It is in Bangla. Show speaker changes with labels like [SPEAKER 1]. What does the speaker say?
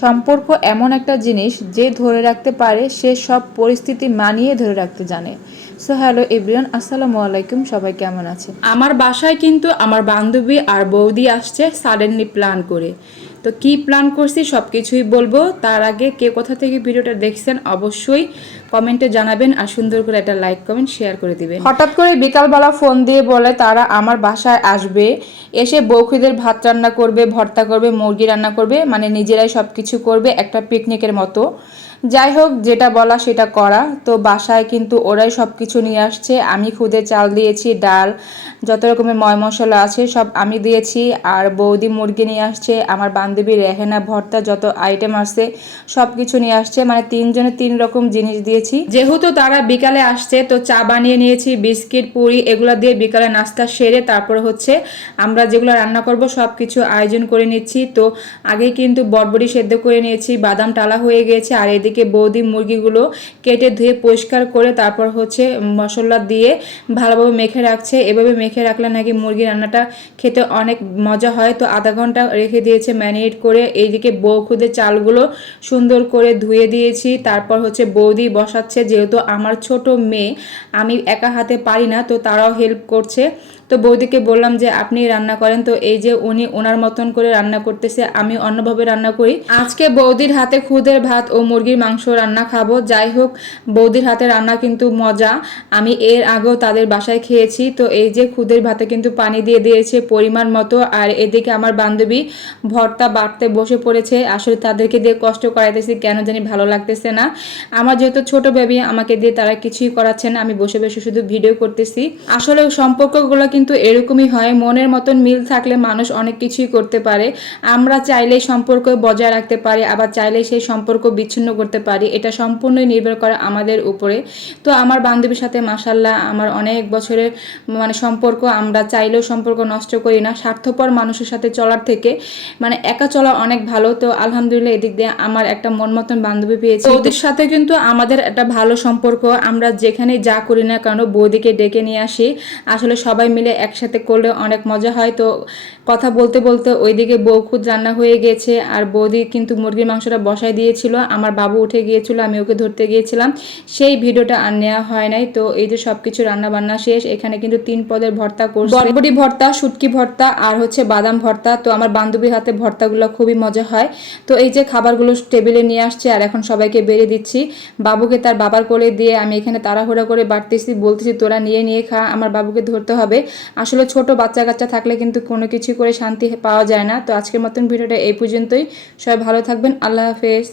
[SPEAKER 1] সম্পর্ক এমন একটা জিনিস যে ধরে রাখতে পারে, সে সব পরিস্থিতি মানিয়ে ধরে রাখতে জানে। সো হ্যালো এভরিওয়ান, আসসালামু আলাইকুম, সবাই কেমন আছে
[SPEAKER 2] আমার বাসায় কিন্তু আমার বান্ধবী আর বৌদি আসছে সাডেনলি প্ল্যান করে। তো কি প্ল্যান করছি সব কিছুই বলব। তার আগে কে কোথা থেকে ভিডিওটা দেখছেন অবশ্যই কমেন্টে জানাবেন আর সুন্দর করে একটা লাইক কমেন্ট শেয়ার করে দিবেন। হঠাৎ করে বিকালবেলা ফোন দিয়ে বলে তারা আমার বাসায় আসবে, এসে বৌখিদের ভাত রান্না করবে, ভর্তা করবে, মুরগি রান্না করবে মানে নিজেরাই সব কিছু করবে একটা পিকনিকের মতো। যাই হোক যেটা বলা সেটা করা। তো বাসায় কিন্তু ওরাই সব কিছু নিয়ে আসছে। আমি খুদে চাল দিয়েছি, ডাল, যত রকমের ময় মশলা আছে সব আমি দিয়েছি। আর বৌদি মুরগি নিয়ে আসছে, আমার বান্ধবী রেহেনা, ভর্তা, যত আইটেম আছে সব কিছু নিয়ে আসছে। মানে তিনজনে তিন রকম জিনিস দিয়েছি। যেহেতু তারা বিকালে আসছে, তো চা বানিয়ে নিয়েছি, বিস্কিট, পুরি, এগুলো দিয়ে বিকালে নাস্তা সেরে তারপর হচ্ছে আমরা যেগুলো রান্না করব সব কিছু আয়োজন করে নিচ্ছি। তো আগে কিন্তু বটবড়ি সেদ্ধ করে নিয়েছি, বাদাম টালা হয়ে গিয়েছে আর এদিকে বৌদি মুরগিগুলো কেটে ধুয়ে পরিষ্কার করে তারপর হচ্ছে মশলা দিয়ে ভালোভাবে মেখে রাখছে। এভাবে মেখে রাখলে নাকি মুরগি রান্নাটা খেতে অনেক মজা হয়। তো আধা ঘণ্টা রেখে দিয়েছে ম্যারিনেট করে। এইদিকে বউ খুদে চালগুলো সুন্দর করে ধুয়ে দিয়েছি। তারপর হচ্ছে বৌদি বসাচ্ছে। যেহেতু আমার ছোট মেয়ে, আমি একা হাতে পারি না, তো তারাও হেল্প করছে। তো বৌদিকে বললাম যে, আপনি রান্না করেন। তো এই যে উনি ওনার মতন করে রান্না করতেছে, আমি অন্যভাবে রান্না করি। আজকে বৌদির হাতে খুদের ভাত ও মুরগির মাংস রান্না খাব। যাই হোক, বৌদির হাতে রান্না কিন্তু মজা। আমি এর আগেও তাদের বাসায় খেয়েছি। তো এই যে খুদের ভাতে কিন্তু পানি দিয়ে দিয়েছে পরিমাণ মতো। আর এদিকে আমার বান্ধবী ভর্তা বাটতে বসে পড়েছে। আসলে তাদেরকে দিয়ে কষ্ট করাইতেছি, কেন জানি ভালো লাগতেছে না। আমার যেহেতু ছোট বেবি আমাকে দিয়ে তারা কিছুই করাচ্ছে না। আমি বসে বসে শুধু ভিডিও করতেছি। আসলে সম্পর্কগুলো কিন্তু এরকমই হয়। মনের মতন মিল থাকলে মানুষ অনেক কিছুই করতে পারে। আমরা চাইলেই সম্পর্ক বজায় রাখতে পারি, আবার চাইলেই সেই সম্পর্ক বিচ্ছিন্ন করতে পারি, এটা সম্পূর্ণই নির্ভর করে আমাদের উপরে। তো আমার বান্ধবীর সাথে মাসাল্লাহ আমার অনেক বছরের মানে সম্পর্ক, আমরা চাইলেও সম্পর্ক নষ্ট করি না। স্বার্থপর মানুষের সাথে চলার থেকে মানে একা চলা অনেক ভালো। তো আলহামদুলিল্লাহ এদিক দিয়ে আমার একটা মন মতন বান্ধবী পেয়েছি। ওদের সাথে কিন্তু আমাদের একটা ভালো সম্পর্ক। আমরা যেখানে যা করি না কেন, বৌদিকে ডেকে নিয়ে আসি। আসলে সবাই মিলে একসাথে করলে অনেক মজা হয়। তো কথা বলতে বলতে ওইদিকে বউ খুদ রান্না হয়ে গেছে। আর বৌদি কিন্তু মুরগির মাংসটা বসাই দিয়েছিল। আমার বাবু উঠে গিয়েছিল, আমি ওকে ধরতে গিয়েছিলাম। সেই ভিডিওটা আর নেওয়া হয় নাই। তো এই যে সবকিছু রান্না বান্না শেষ, এখানে কিন্তু তিন পদের ভর্তা করছে। বরবটি ভর্তা, শুটকি ভর্তা আর হচ্ছে বাদাম ভর্তা। তো আমার বান্ধবীর হাতে ভর্তাগুলো খুবই মজা হয়। তো এই যে খাবারগুলো টেবিলে নিয়ে আসছে আর এখন সবাইকে বেড়ে দিচ্ছি। বাবুকে তার বাবার কোলে দিয়ে আমি এখানে তাড়াহুড়া করে বাড়তেছি, বলতেছি, তোরা নিয়ে নিয়ে খা, আমার বাবুকে ধরতে হবে। আসলে ছোট বাচ্চা কাচ্চা থাকলে কিন্তু কোনো কিছু করে শান্তি পাওয়া যায় না। তো আজকের মতন ভিডিওটা এই পর্যন্তই। সবাই ভালো থাকবেন। আল্লাহ হাফেজ।